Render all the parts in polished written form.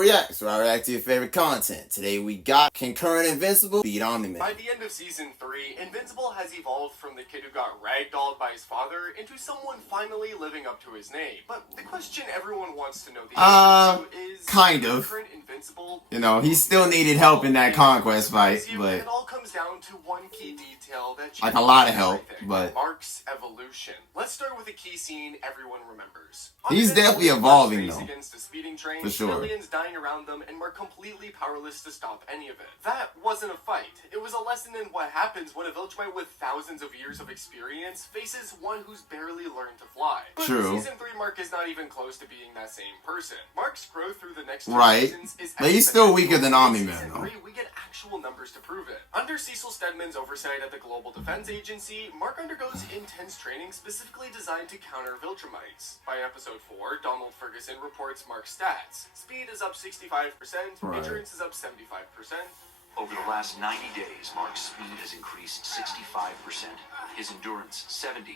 Reacts, where I react to your favorite content. Today we got Can Current Invincible beat Omni-Man. By the end of Season 3, Invincible has evolved from the kid who got ragdolled by his father into someone finally living up to his name. But the question everyone wants to know the answer to is... kind of. Current Invincible... You know, he still needed help in that Conquest fight, but... It all comes down to one key detail that... like a lot of help, but... Mark's evolution. Let's start with a key scene everyone remembers. He's definitely evolving, though. Against a speeding train, for sure. Millions dying around them, and were completely powerless to stop any of it. That wasn't a fight. It was a lesson in what happens when a Viltrumite with thousands of years of experience faces one who's barely learned to fly. But true. Season 3 Mark is not even close to being that same person. Mark's growth through the next two seasons is but he's still weaker than Omni-Man, though. We get actual numbers to prove it. Under Cecil Stedman's oversight at the Global Defense Agency, Mark undergoes intense training specifically designed to counter Viltrumites. By episode 4, Donald Ferguson reports Mark's stats. Speed is up 65%, endurance is up 75%. Over the last 90 days, Mark's speed has increased 65%, his endurance 70%.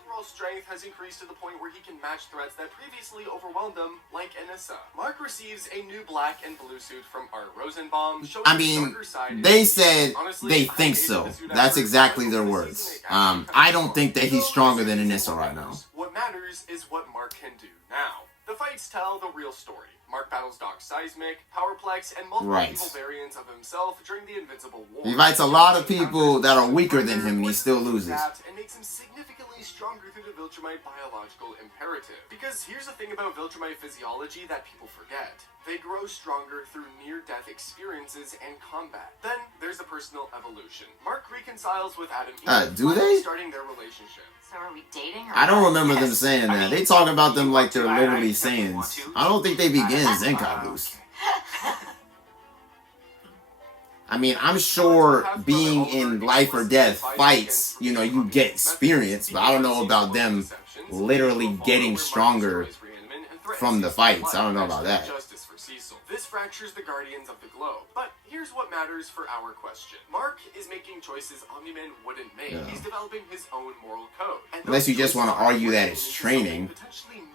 Overall strength has increased to the point where he can match threats that previously overwhelmed him, like Anissa. Mark receives a new black and blue suit from Art Rosenbaum. I mean, they said they think so. That's exactly their words. I don't think that he's stronger than Anissa right now. What matters is what Mark can do now. The fights tell the real story. Mark battles Doc Seismic, Powerplex, and multiple evil variants of himself during the Invincible War. He fights a lot of people that are weaker than him, and he still loses. And makes him significantly stronger through the Viltrumite biological imperative. Because here's the thing about Viltrumite physiology that people forget. They grow stronger through near-death experiences and combat. Then there's the personal evolution. Mark reconciles with Adam Eve, do they? Starting their relationship. So are we dating? Or I don't remember them saying that. They talk about them like they're literally Saiyans. I don't think they begin Zenkai Boost. I mean, I'm sure being in life or death fights, you know, you get experience, but I don't know about them literally getting stronger from the fights. I don't know about that. This fractures the Guardians of the Globe. But here's what matters for our question. Mark is making choices Omni-Man wouldn't make. He's developing his own moral code. Unless you just want to argue that it's training,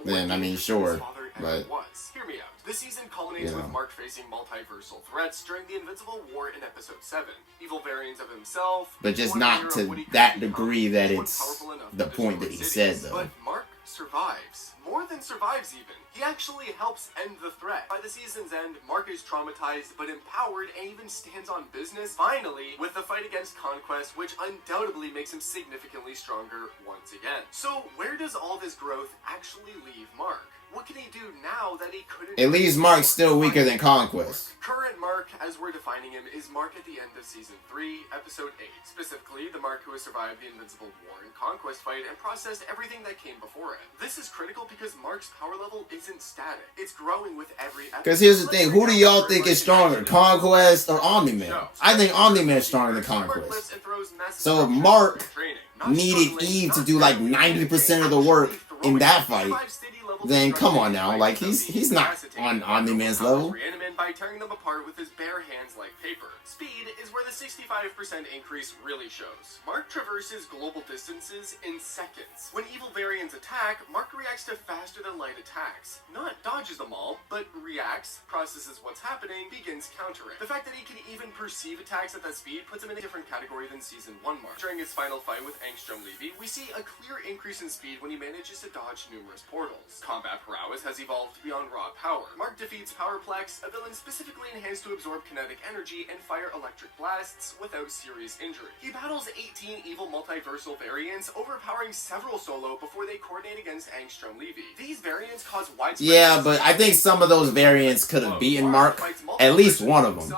then, I mean, sure. But, hear me out. This season culminates with Mark facing multiversal threats during the Invincible War in Episode 7. Evil variants of himself. But just not to that degree that it's the point that he said, though. But Mark survives. More than survives, even. He actually helps end the threat. By the season's end, Mark is traumatized but empowered and even stands on business, finally, with the fight against Conquest, which undoubtedly makes him significantly stronger once again. So, where does all this growth actually leave Mark? What can he do now that he couldn't? It leaves Mark still weaker than Conquest. Current Mark, as we're defining him, is Mark at the end of Season 3, Episode 8. Specifically, the Mark who has survived the Invincible War and Conquest fight and processed everything that came before it. This is critical because Mark's power level isn't static. It's growing with every episode. Because here's the thing, who do y'all think is stronger, Conquest or Omni-Man? I think Omni-Man is stronger than Conquest. So if Mark needed Eve to do like 90% of the work in that fight, then come on now, like he's not on Omni-Man's level. By tearing them apart with his bare hands like paper. Speed is where the 65% increase really shows. Mark traverses global distances in seconds. When evil variants attack, Mark reacts to faster than light attacks. Not dodges them all, but reacts, processes what's happening, begins countering. The fact that he can even perceive attacks at that speed puts him in a different category than Season 1 Mark. During his final fight with Angstrom Levy, we see a clear increase in speed when he manages to dodge numerous portals. Combat prowess has evolved beyond raw power. Mark defeats Powerplex, a villain specifically enhanced to absorb kinetic energy and fire electric blasts without serious injury. He battles 18 evil multiversal variants, overpowering several solo before they coordinate against Angstrom Levy. These variants cause widespread... Yeah, but I think some of those variants could have beaten Mark. At least one of them.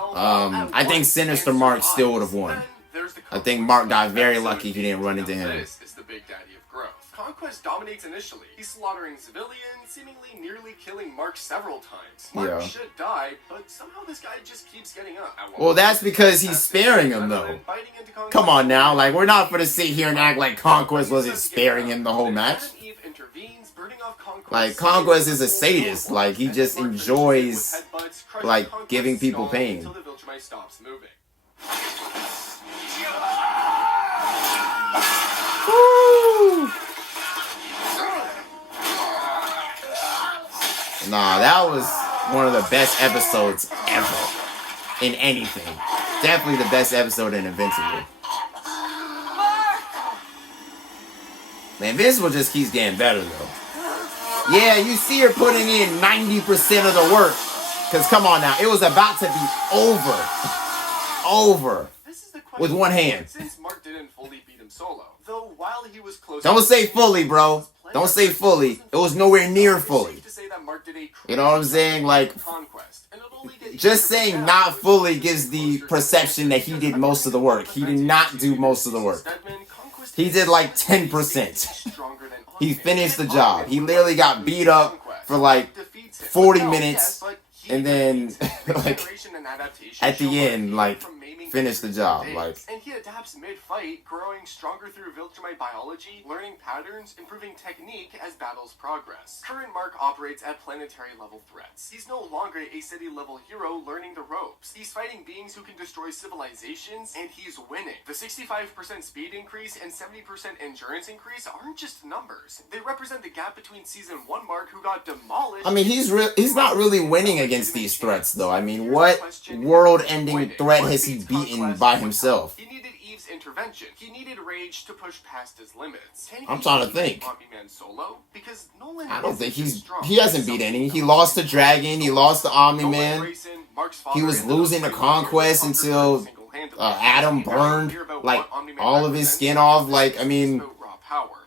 I think Sinister Mark still would have won. I think Mark got very lucky he didn't run into him. This is the big daddy of growth. Conquest dominates initially. He's slaughtering civilians, seemingly nearly killing Mark several times. Mark should die, but somehow this guy just keeps getting up. Well, that's because he's sparing him, though. Come on now, like, we're not gonna sit here and act like Conquest wasn't sparing him the whole match. Like, Conquest is a sadist. Like, he just enjoys, like, giving people pain. Nah, one of the best episodes ever in anything. Definitely the best episode in Invincible. Man, Invincible just keeps getting better, though. Yeah, you see her putting in 90% of the work. Because, come on now, it was about to be over. With one hand. Since Mark didn't fully beat him solo, though while he was close. Don't say fully, bro. Don't say fully. It was nowhere near fully. You know what I'm saying? Like, just saying not fully gives the perception that he did most of the work. He did not do most of the work. He did like 10%. He finished the job. He literally got beat up for like 40 minutes and then like at the end, like, finish the job, like. And he adapts mid-fight, growing stronger through Viltrumite biology, learning patterns, improving technique as battles progress. Current Mark operates at planetary level threats. He's no longer a city level hero learning the ropes. He's fighting beings who can destroy civilizations, and he's winning. The 65% speed increase and 70% endurance increase aren't just numbers. They represent the gap between Season 1 Mark, who got demolished. I mean, he's not really winning against these threats, though. I mean, what world-ending threat has he beaten by himself? He needed Eve's intervention. He needed Rage to push past his limits. I'm trying to think. Omni-Man solo? Because Nolan I don't think he hasn't beat any. He lost to Dragon. He lost to Omni-Man. He was losing to Conquest until Adam burned like all of his skin off. Like, I mean,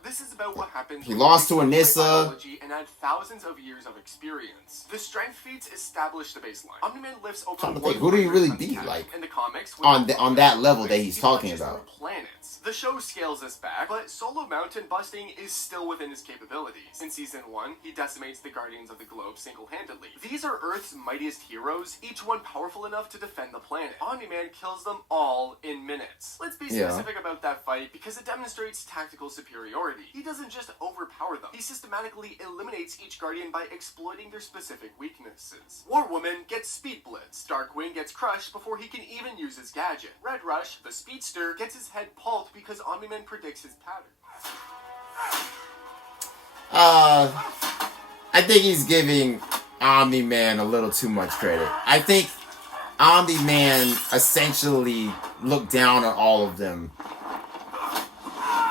this is about what happens. He lost to Anissa and had thousands of years of experience. The strength feats establish the baseline. Omni-Man lifts over. I'm trying to think, who do you really beat, like, in the comics on that level that he's talking about? Planets. The show scales this back, but solo mountain busting is still within his capabilities. In Season 1, he decimates the Guardians of the Globe single-handedly. These are Earth's mightiest heroes, each one powerful enough to defend the planet. Omni-Man kills them all in minutes. Let's be specific about that fight because it demonstrates tactical superiority. He doesn't just overpower them, he systematically eliminates each Guardian by exploiting their specific weaknesses. War Woman gets Speed Blitz, Darkwing gets crushed before he can even use his gadget. Red Rush, the speedster, gets his head pulped because Omni-Man predicts his pattern. I think he's giving Omni-Man a little too much credit. I think Omni-Man essentially looked down on all of them.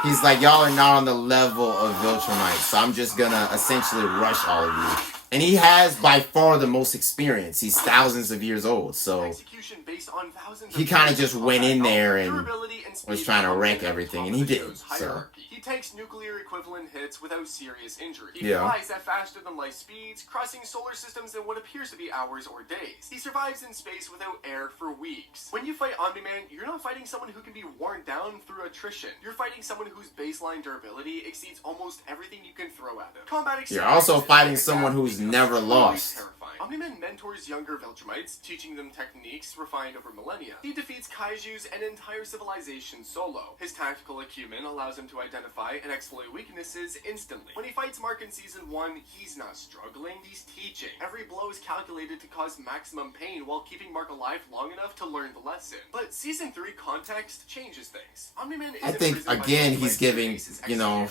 He's like, y'all are not on the level of Viltrumite, so I'm just gonna essentially rush all of you. And he has by far the most experience. He's thousands of years old, so he kind of just went in there and was trying to wreck everything, and he did. So he takes nuclear equivalent hits without serious injury. He flies at faster than light speeds, crossing solar systems in what appears to be hours or days. He survives in space without air for weeks. When you fight Omni-Man, you're not fighting someone who can be worn down through attrition. You're fighting someone whose baseline durability exceeds almost everything you can throw at him. Combat you're also fighting someone who's never lost. Omni-Man mentors younger Viltrumites, teaching them techniques refined over millennia. He defeats kaijus and entire civilizations solo. His tactical acumen allows him to identify and exploit weaknesses instantly. When he fights Mark in Season 1, he's not struggling, he's teaching. Every blow is calculated to cause maximum pain while keeping Mark alive long enough to learn the lesson. But Season 3 context changes things. Omni-Man I think, again, he's giving, you know,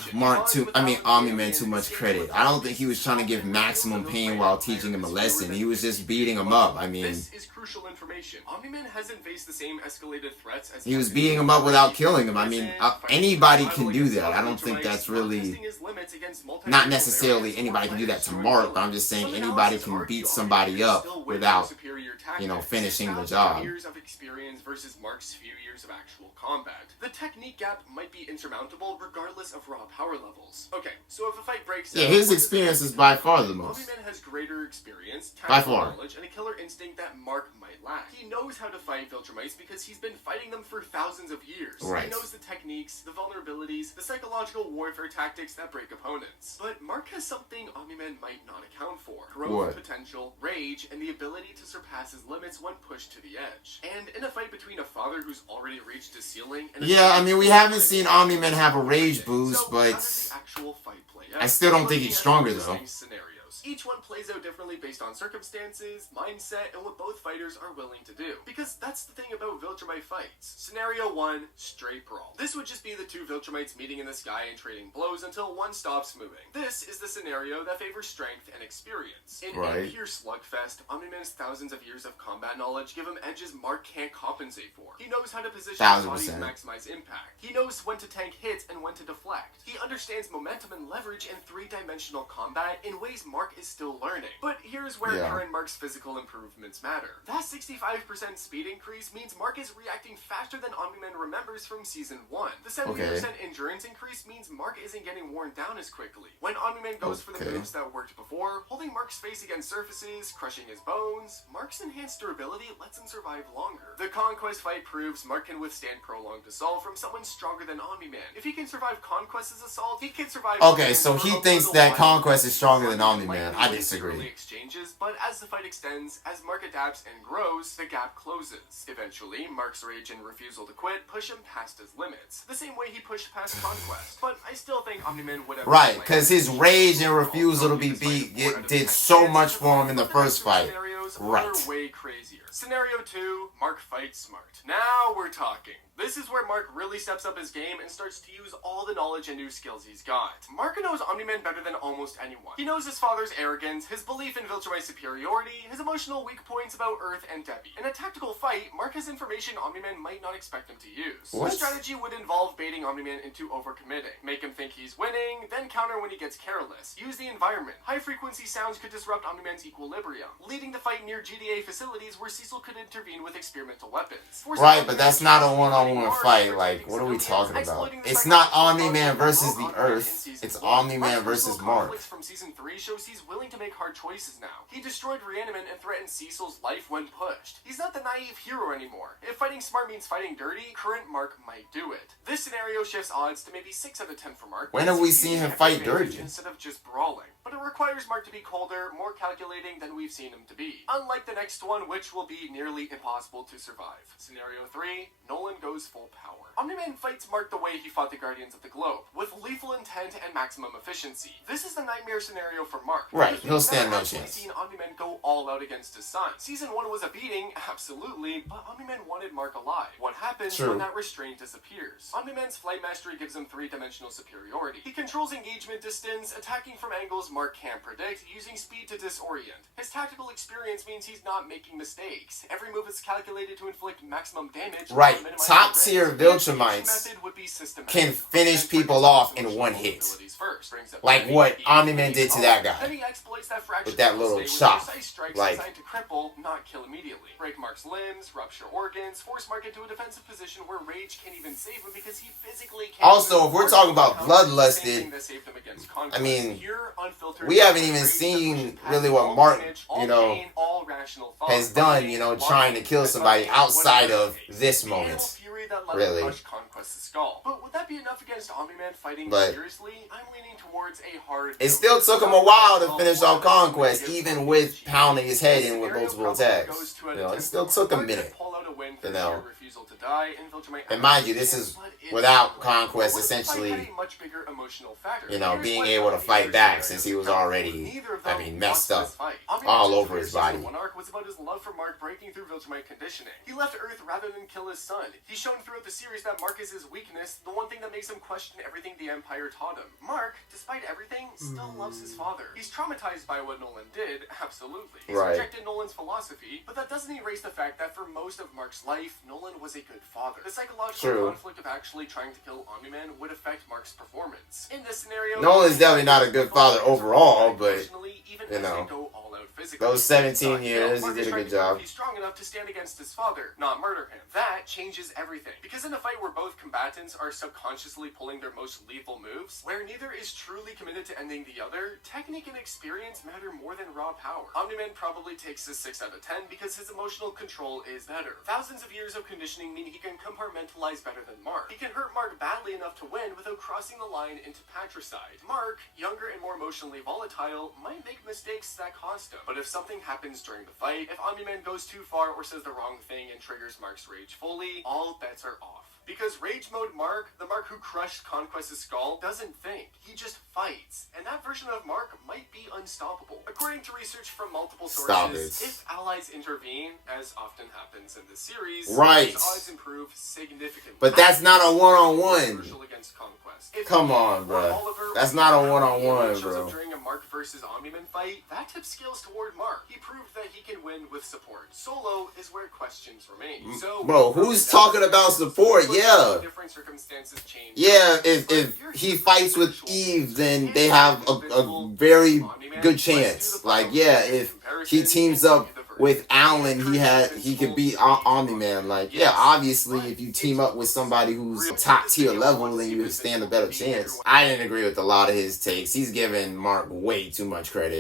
Omni-Man too much credit. I don't think he was trying to give maximum pain while teaching him a lesson. He was just beating him up. I mean, this is crucial information. Omni-Man hasn't faced the same escalated threats as he was beating him up without killing him. I mean, anybody can do that. I don't think that's really, not necessarily anybody can do that to Mark, but I'm just saying anybody can beat somebody up without, you know, finishing the job. Years of experience versus Mark's few years of actual combat. The technique gap might be insurmountable regardless of raw power levels. Okay, so if a fight breaks down, his experience is by far the most. Omni-Man has greater experience, by far, knowledge, and a killer instinct that Mark might lack. He knows how to fight Viltrumites because he's been fighting them for thousands of years. Right. He knows the techniques, the vulnerabilities, the psychological warfare tactics that break opponents. But Mark has something Omni-Man might not account for. Growth potential, rage, and the ability to surpass his limits when pushed to the edge. And in a fight between a father who's already reached his ceiling and I mean, we haven't seen Omni-Man have a rage boost, but I still don't think he's stronger though. scenarios. Each one plays out differently based on circumstances, mindset, and what both fighters are willing to do. Because that's the thing about Viltrumite fights. Scenario 1, straight brawl. This would just be the two Viltrumites meeting in the sky and trading blows until one stops moving. This is the scenario that favors strength and experience. In a pure slugfest, Omni-Man's thousands of years of combat knowledge give him edges Mark can't compensate for. He knows how to position his body to maximize impact. He knows when to tank hits and when to deflect. He understands momentum and leverage in three-dimensional combat in ways Mark is still learning. But here's where current Mark's physical improvements matter. That 65% speed increase means Mark is reacting faster than Omni-Man remembers from Season 1. The 70% endurance increase means Mark isn't getting worn down as quickly. When Omni-Man goes for the moves that worked before, holding Mark's face against surfaces, crushing his bones, Mark's enhanced durability lets him survive longer. The Conquest fight proves Mark can withstand prolonged assault from someone stronger than Omni-Man. If he can survive Conquest's assault, he can survive... Okay, so he thinks that Conquest is stronger than Omni-Man. I disagree. Exchanges, but as the fight extends, as Mark adapts and grows, the gap closes. Eventually, Mark's rage and refusal to quit push him past his limits, the same way he pushed past Conquest. But I still think Omni-Man would have... Right, because his rage and refusal to be beat did so much for him in the first fight. Right. Way crazier. Scenario 2, Mark fights smart. Now we're talking. This is where Mark really steps up his game and starts to use all the knowledge and new skills he's got. Mark knows Omni-Man better than almost anyone. He knows his father's arrogance, his belief in Viltrumite superiority, his emotional weak points about Earth and Debbie. In a tactical fight, Mark has information Omni-Man might not expect him to use. The strategy would involve baiting Omni-Man into overcommitting. Make him think he's winning, then counter when he gets careless. Use the environment. High-frequency sounds could disrupt Omni-Man's equilibrium, leading the fight near GDA facilities where Cecil could intervene with experimental weapons. Right, but that's not a one-on-one fight. Like, what are we talking about? It's not Omni-Man versus the Earth. It's Omni-Man versus Mark. From Season 3 shows he's willing to make hard choices now. He destroyed Reanimant and threatened Cecil's life when pushed. He's not the naive hero anymore. If fighting smart means fighting dirty, current Mark might do it. This scenario shifts odds to maybe 6 out of 10 for Mark. When have we seen him fight dirty? Instead of just brawling. But it requires Mark to be colder, more calculating than we've seen him to be. Unlike the next one, which will be nearly impossible to survive. Scenario 3, Nolan goes full power. Omni-Man fights Mark the way he fought the Guardians of the Globe, with lethal intent and maximum efficiency. This is the nightmare scenario for Mark. Right, he'll stand no chance. We've seen Omni-Man go all out against his son. Season 1 was a beating, absolutely, but Omni-Man wanted Mark alive. What happens when that restraint disappears? Omni-Man's flight mastery gives him three-dimensional superiority. He controls engagement distance, attacking from angles Mark can't predict, using speed to disorient. His tactical experience means he's not making mistakes. Every move is calculated to inflict maximum damage. Right, top tier Viltrumites can finish people off in one hit. Like what Omni-Man did to that guy. With that little chop. Like, designed to cripple, not kill immediately. Break Mark's limbs, rupture organs, force Mark into a defensive position where rage can't even save him because he physically can't. Also, if we're talking about bloodlusted, I mean, we haven't even seen really what Mark, you know, has done, you know, trying to kill somebody outside of this moment. Really. But would that be enough against Omni-Man fighting seriously? I'm leaning towards a hard... It still took him a while to finish off Conquest, even with pounding his head in with multiple attacks. You know, it still took a minute. You know. And mind you, this is without Conquest essentially, you know, being able to fight back since he was already, I mean, messed up all over his body. One arc was about his love for Mark breaking through Viltrumite conditioning. He left Earth rather than kill his son. He's shown throughout the series that Mark is his weakness, the one thing that makes him question everything the Empire taught him. Mark, despite everything, still loves his father. He's traumatized by what Nolan did, absolutely. He's rejected Nolan's philosophy, but that doesn't erase the fact that for most of Mark's life, Nolan was a good father. The psychological conflict of actually trying to kill Omni-Man would affect Mark's performance. In this scenario, Nolan's definitely not a good father overall, but, you know, those 17 years, he did a good job. He's strong enough to stand against his father, not murder him. That changes everything. Because in a fight where both combatants are subconsciously pulling their most lethal moves, where neither is truly committed to ending the other, technique and experience matter more than raw power. Omni-Man probably takes a 6 out of 10 because his emotional control is better. Thousands of years of conditioning mean he can compartmentalize better than Mark. He can hurt Mark badly enough to win without crossing the line into patricide. Mark, younger and more emotionally volatile, might make mistakes that cost him. But if something happens during the fight, if Omni-Man goes too far or says the wrong thing and triggers Mark's rage fully, all bets are off. Because rage Rage Mode Mark, the Mark who crushed Conquest's skull, doesn't think. He just fights. And that version of Mark might be unstoppable. According to research from multiple sources, if allies intervene, as often happens in this series, right, his odds improve significantly. But that's not a one-on-one. Against Conquest. Come on, bro. That's not a one-on-one, bro. During a Mark versus Omni-Man fight, that tips skills toward Mark. He proved that he can win with support. Solo is where questions remain. So, bro, who's talking about support? Yeah. Different circumstances change. Yeah, if he fights with Eve, then they have a very good chance. Like, yeah, if he teams up with Alan, he could beat Omni-Man. Like, yeah, obviously, if you team up with somebody who's top tier level, then you stand a better chance. I didn't agree with a lot of his takes. He's giving Mark way too much credit.